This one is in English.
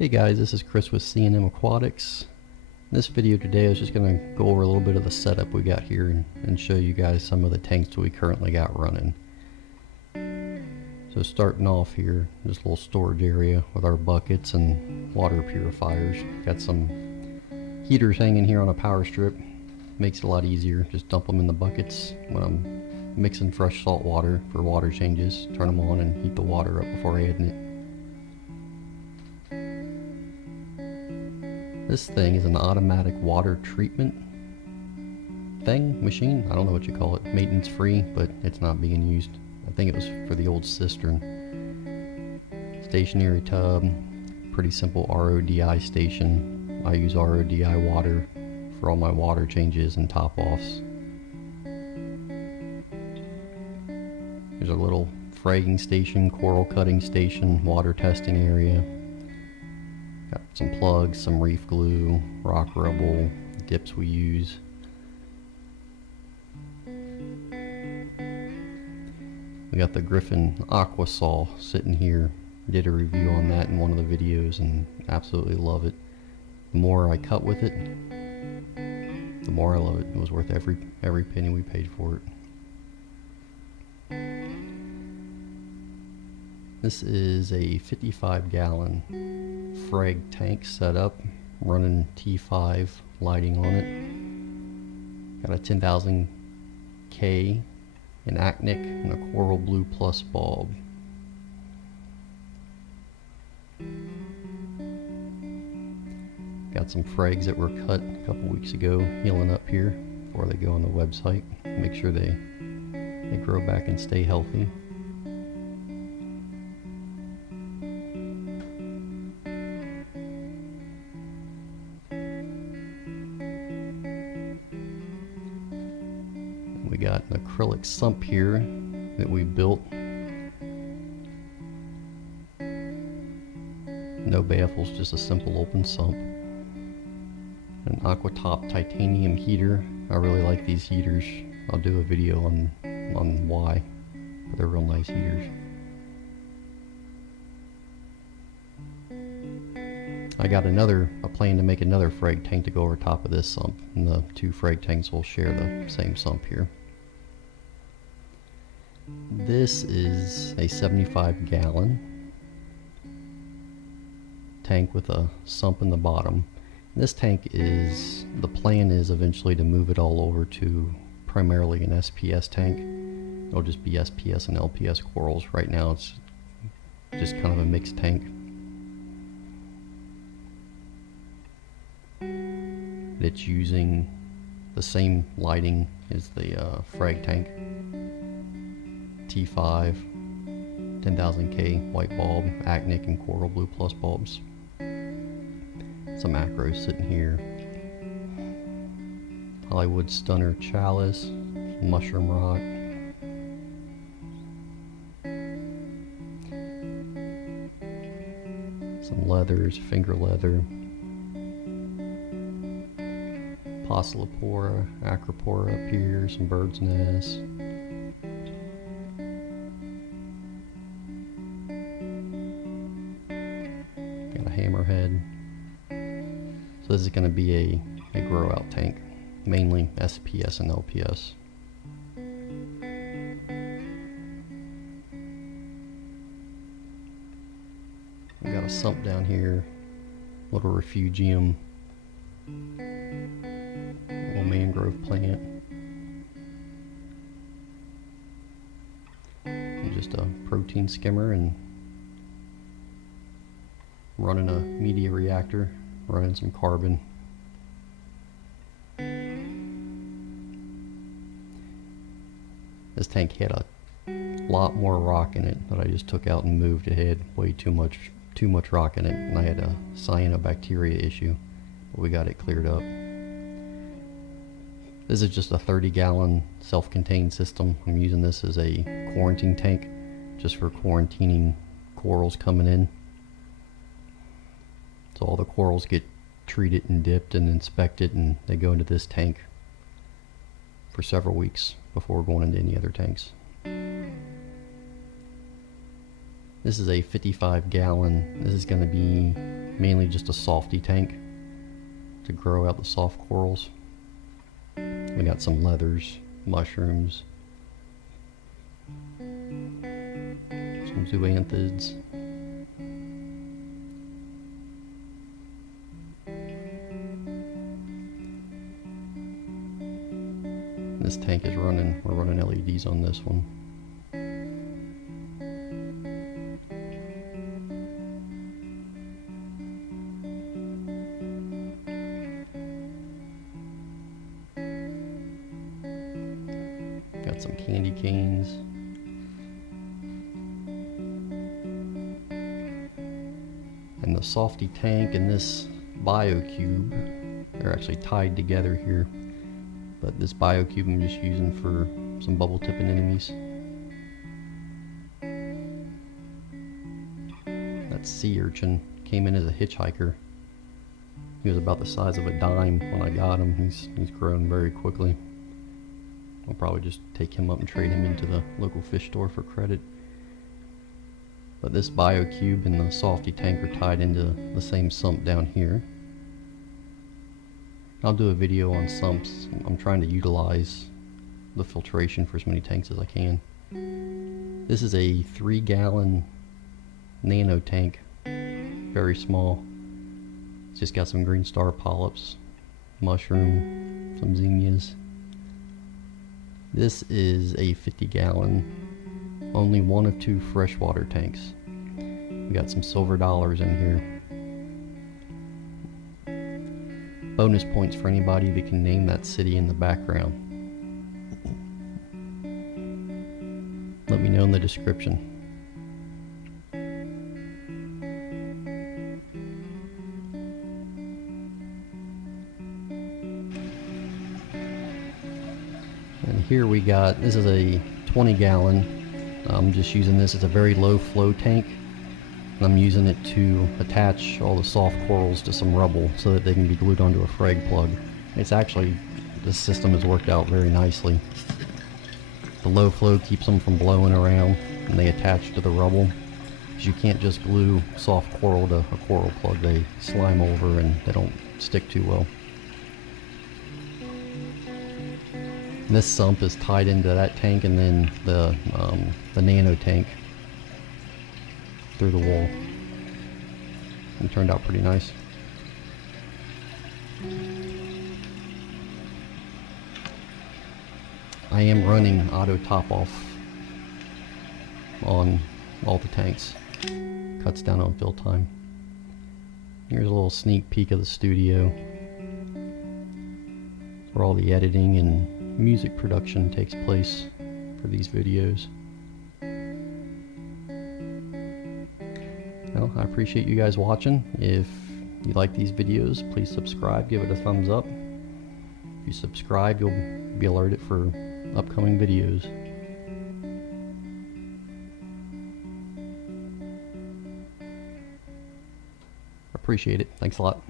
Hey guys, this is Chris with C&M Aquatics. In this video today I was just going to go over a little bit of the setup we got here and show you guys some of the tanks that we currently got running. So starting off here, this little storage area with our buckets and water purifiers. Got some heaters hanging here on a power strip. Makes it a lot easier. Just dump them in the buckets when I'm mixing fresh salt water for water changes. Turn them on and heat the water up before adding it. This thing is an automatic water treatment machine. I don't know what you call it. Maintenance free, but it's not being used. I think it was for the old cistern. Stationary tub, pretty simple RODI station. I use RODI water for all my water changes and top offs. There's a little fragging station, coral cutting station, water testing area. Got some plugs, some reef glue, rock rubble, dips we use. We got the Griffin Aqua Saw sitting here. Did a review on that in one of the videos and absolutely love it. The more I cut with it, the more I love it. It was worth every penny we paid for it. This is a 55-gallon Frag Tank setup, running T5 lighting on it. Got a 10,000K, an Acnic, and a Coral Blue Plus bulb. Got some frags that were cut a couple weeks ago, healing up here before they go on the website. Make sure they grow back and stay healthy. We got an acrylic sump here that we built. No baffles, just a simple open sump. An Aquatop titanium heater. I really like these heaters. I'll do a video on why, but they're real nice heaters. I plan to make another frag tank to go over top of this sump, and the two frag tanks will share the same sump here. This is a 75-gallon tank with a sump in the bottom. This tank the plan is eventually to move it all over to primarily an SPS tank. It'll just be SPS and LPS corals. Right now it's just kind of a mixed tank. It's using the same lighting as the Frag Tank. T5, 10,000K white bulb, Acnic and Coral Blue Plus bulbs. Some macros sitting here. Hollywood Stunner chalice, mushroom rock. Some leathers, finger leather. Poecilopora, Acropora up here, some bird's nests. Got a hammerhead. So this is going to be a grow out tank, mainly SPS and LPS. We got a sump down here, little refugium, little mangrove plant, and just a protein skimmer, and running a media reactor, running some carbon. This tank had a lot more rock in it that I just took out and moved. It had way too much rock in it, and I had a cyanobacteria issue, but we got it cleared up. This is just a 30-gallon self-contained system. I'm using this as a quarantine tank, just for quarantining corals coming in. So all the corals get treated and dipped and inspected, and they go into this tank for several weeks before going into any other tanks. This is a 55-gallon. This is going to be mainly just a softy tank to grow out the soft corals. We got some leathers, mushrooms, some zoanthids. This tank is running, we're running LEDs on this one. Got some candy canes. And the softy tank and this BioCube, they're actually tied together here. But this BioCube I'm just using for some bubble tip anemones. That sea urchin came in as a hitchhiker. He was about the size of a dime when I got him. He's grown very quickly. I'll probably just take him up and trade him into the local fish store for credit. But this BioCube and the softy tank are tied into the same sump down here. I'll do a video on sumps. I'm trying to utilize the filtration for as many tanks as I can. This is a 3-gallon nano tank, very small. It's just got some green star polyps, mushroom, some zinnias. This is a 50-gallon, only one of 2 freshwater tanks. We got some silver dollars in here. Bonus points for anybody that can name that city in the background. Let me know in the description. And here we got, this is a 20-gallon. I'm just using this as a very low flow tank. I'm using it to attach all the soft corals to some rubble so that they can be glued onto a frag plug. It's actually, this system has worked out very nicely. The low flow keeps them from blowing around and they attach to the rubble. Because you can't just glue soft coral to a coral plug. They slime over and they don't stick too well. And this sump is tied into that tank and then the nano tank through the wall. It turned out pretty nice. I am running auto top off on all the tanks. Cuts down on fill time. Here's a little sneak peek of the studio where all the editing and music production takes place for these videos. Well, I appreciate you guys watching. If you like these videos, please subscribe, give it a thumbs up. If you subscribe, you'll be alerted for upcoming videos. Appreciate it. Thanks a lot.